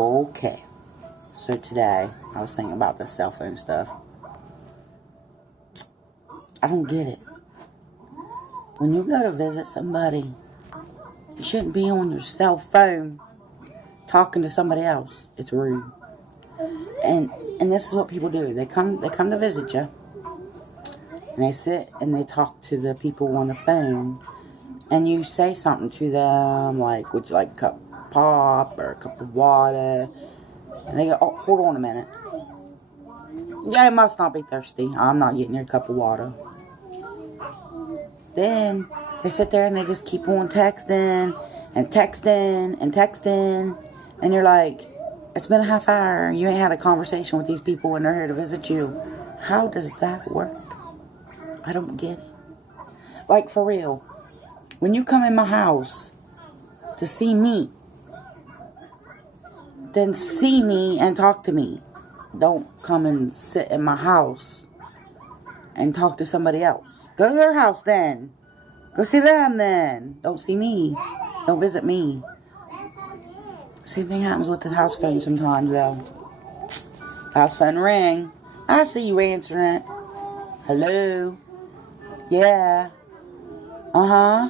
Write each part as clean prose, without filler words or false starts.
Okay, so today I was thinking about the cell phone stuff. I don't get it. When you go to visit somebody, you shouldn't be on your cell phone talking to somebody else. It's rude. And this is what people do. They come to visit you, and they sit and they talk to the people on the phone, and you say something to them like, "Would you like a cup of pop or a cup of water?" And they go, "Oh, hold on a minute. Yeah, it must not be thirsty. I'm not getting your cup of water." Then they sit there and they just keep on texting and texting and texting. And you're like, it's been a half hour. You ain't had a conversation with these people and they're here to visit you. How does that work? I don't get it. Like, for real. When you come in my house to see me, then see me and talk to me. Don't come and sit in my house and talk to somebody else. Go to their house then. Go see them then. Don't see me. Don't visit me. Same thing happens with the house phone sometimes though. House phone ring. I see you answering it. Hello? Yeah. Uh-huh.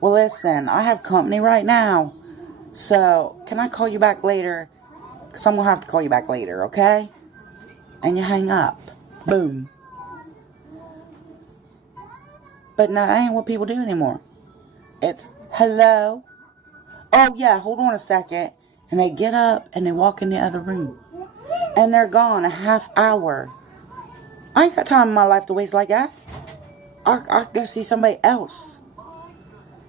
Well, listen, I have company right now. So, can I call you back later? Because I'm going to have to call you back later, okay? And you hang up. Boom. But no, that ain't what people do anymore. It's, hello? Oh, yeah, hold on a second. And they get up and they walk in the other room. And they're gone a half hour. I ain't got time in my life to waste like that. I go see somebody else.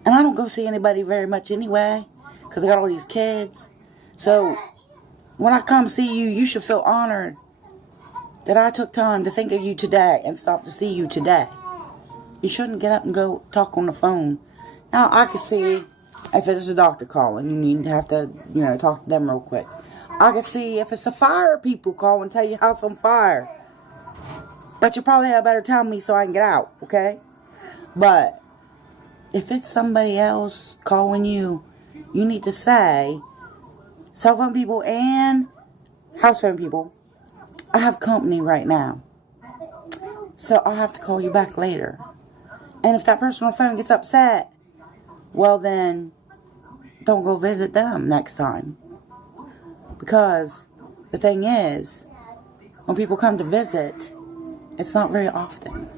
And I don't go see anybody very much anyway. Because I got all these kids. So, when I come see you, you should feel honored that I took time to think of you today and stop to see you today. You shouldn't get up and go talk on the phone. Now, I can see if it's a doctor calling, you need to have to, talk to them real quick. I can see if it's the fire people call and tell you house on fire. But you probably had better tell me so I can get out, okay? But if it's somebody else calling you, you need to say, cell phone people and house phone people, I have company right now. So I'll have to call you back later. And if that person on the phone gets upset, well then, don't go visit them next time. Because the thing is, when people come to visit, it's not very often.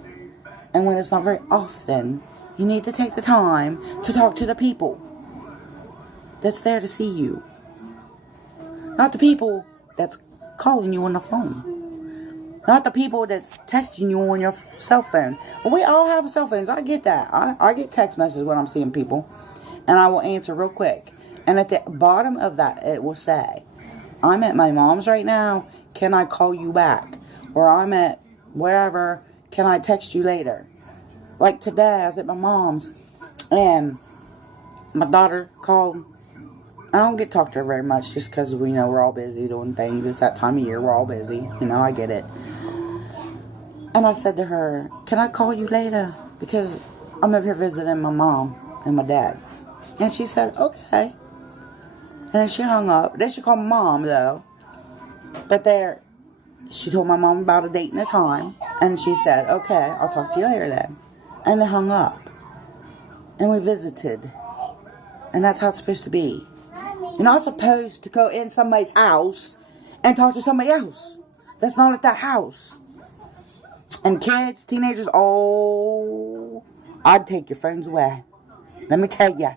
And when it's not very often, you need to take the time to talk to the people that's there to see you. Not the people that's calling you on the phone. Not the people that's texting you on your cell phone. Well, we all have cell phones. I get that. I get text messages when I'm seeing people. And I will answer real quick. And at the bottom of that, it will say, I'm at my mom's right now. Can I call you back? Or I'm at wherever. Can I text you later? Like today, I was at my mom's. And my daughter called. I don't get to talk to her very much just because we're all busy doing things. It's that time of year. We're all busy. I get it. And I said to her, can I call you later? Because I'm over here visiting my mom and my dad. And she said, okay. And then she hung up. Then she called my mom, though. But she told my mom about a date and a time. And she said, okay, I'll talk to you later then. And they hung up. And we visited. And that's how it's supposed to be. You're not supposed to go in somebody's house and talk to somebody else that's not at that house. And kids, teenagers, I'd take your phones away. Let me tell you.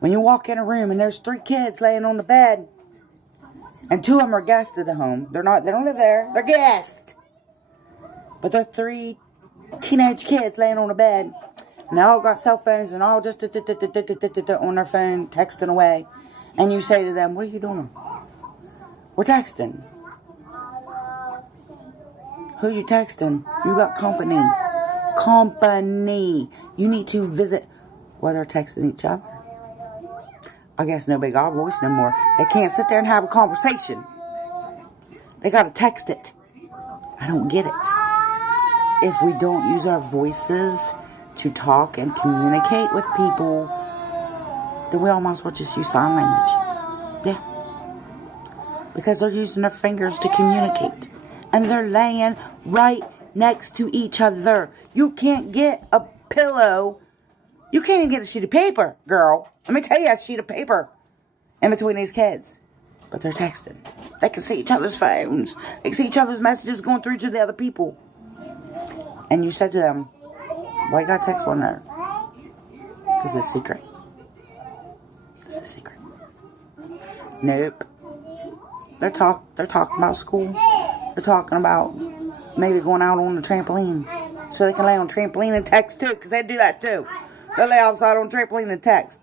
When you walk in a room and there's 3 kids laying on the bed, and 2 of them are guests at the home. They don't live there. They're guests. But they're 3 teenage kids laying on the bed, and they all got cell phones and all just on their phone, texting away. And you say to them, what are you doing? We're texting. Who you texting? You got company. Company. You need to visit. Well, they're texting each other. I guess nobody got a voice no more. They can't sit there and have a conversation. They got to text it. I don't get it. If we don't use our voices to talk and communicate with people, then we all might as well just use sign language. Yeah. because they're using their fingers to communicate. And they're laying right next to each other. You can't get a pillow. You can't even get a sheet of paper, girl. Let me tell you, a sheet of paper in between these kids. But they're texting. They can see each other's phones. They can see each other's messages going through to the other people. And you said to them, why you gotta text one another? Because it's a secret. It's a secret. Nope. They're talking about school. They're talking about maybe going out on the trampoline. So they can lay on the trampoline and text too. Because they do that too. They'll lay outside on the trampoline and text.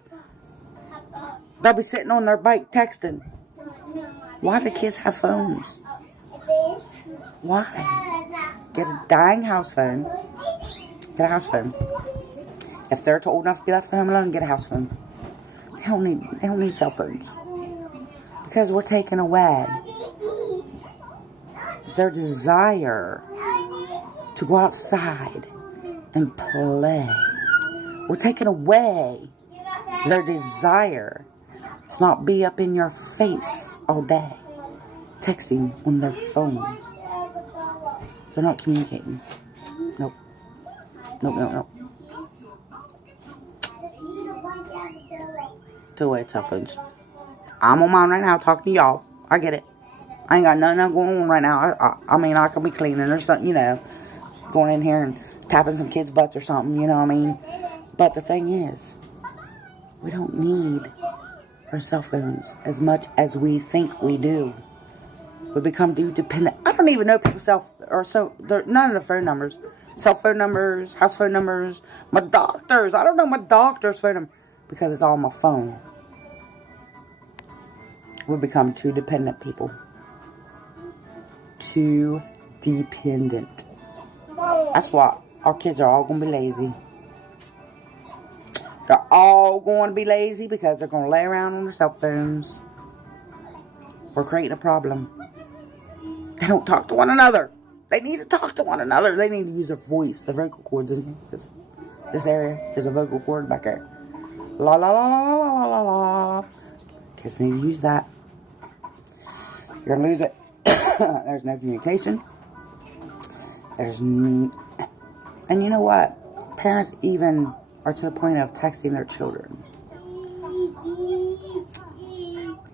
They'll be sitting on their bike texting. Why do kids have phones? Why? Get a dying house phone. Get a house phone. If they're old enough to be left at home alone, get a house phone. They don't need cell phones. Because we're taking away their desire to go outside and play. We're taking away their desire to not be up in your face all day, texting on their phone. They're not communicating. Nope. Nope. Throw away cell phones. I'm on mine right now talking to y'all. I get it. I ain't got nothing going on right now. I mean, I could be cleaning or something, going in here and tapping some kids' butts or something, you know what I mean? But the thing is, we don't need our cell phones as much as we think we do. We become too dependent. I don't even know people's none of the phone numbers. Cell phone numbers, house phone numbers, my doctor's. I don't know my doctor's phone number because it's all on my phone. We become too dependent people. Too dependent. That's why our kids are all going to be lazy. They're all going to be lazy because they're going to lay around on their cell phones. We're creating a problem. They don't talk to one another. They need to talk to one another. They need to use their voice. The vocal cords in this area. There's a vocal cord back there. La la la la la la la la. Kids need to use that. You're going to lose it. There's no communication. And you know what? Parents even are to the point of texting their children.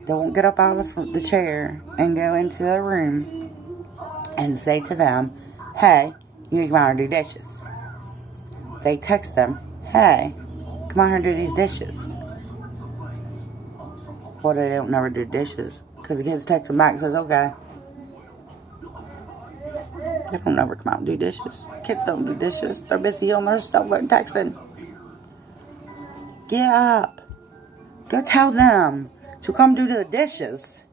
They won't get up out of the chair and go into their room and say to them, hey, you need to come out and do dishes. They text them, hey, come out here and do these dishes. Well, they don't never do dishes because the kids text them back and says, okay. They don't never come out and do dishes. Kids don't do dishes. They're busy on their cell phone texting. Get up. Go tell them to come do the dishes.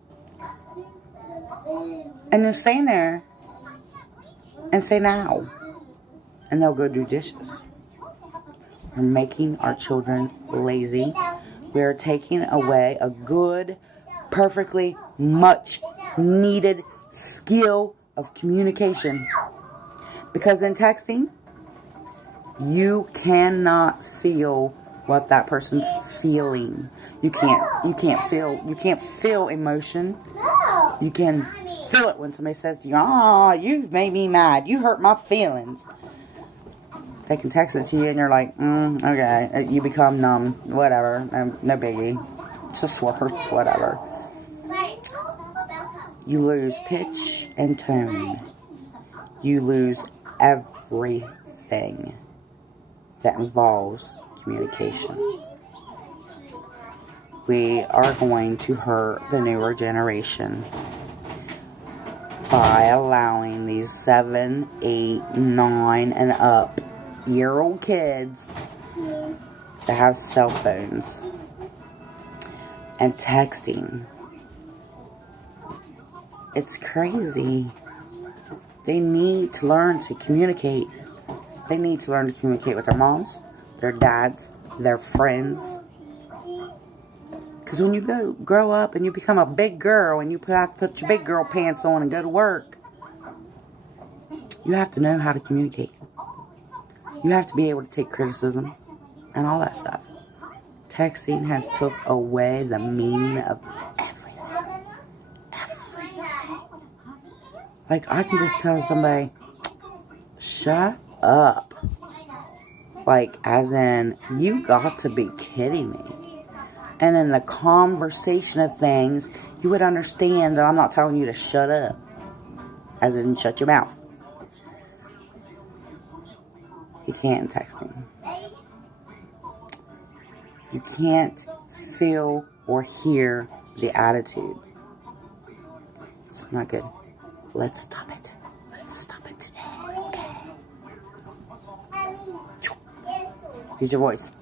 And then stand there and say now. And they'll go do dishes. We're making our children lazy. We're taking away a good, perfectly much needed skill of communication. Because in texting, you cannot feel what that person's feeling. You can't feel emotion. You can feel it when somebody says to you, you made me mad. You hurt my feelings. They can text it to you and you're like, okay. You become numb. Whatever. No biggie. It's just words. Whatever. You lose pitch and tone. You lose everything that involves communication. We are going to hurt the newer generation by allowing these 7, 8, 9, and up year-old kids to have cell phones and texting. It's crazy. They need to learn to communicate. They need to learn to communicate with their moms, their dads, their friends. Because when you grow up and you become a big girl and you put your big girl pants on and go to work, you have to know how to communicate. You have to be able to take criticism and all that stuff. Texting has took away the meaning of everything. Like, I can just tell somebody, shut up. Like, as in, you got to be kidding me. And in the conversation of things, you would understand that I'm not telling you to shut up. As in, shut your mouth. You can't text him. You can't feel or hear the attitude. It's not good. Let's stop it. Let's stop it today. Okay. Use your voice.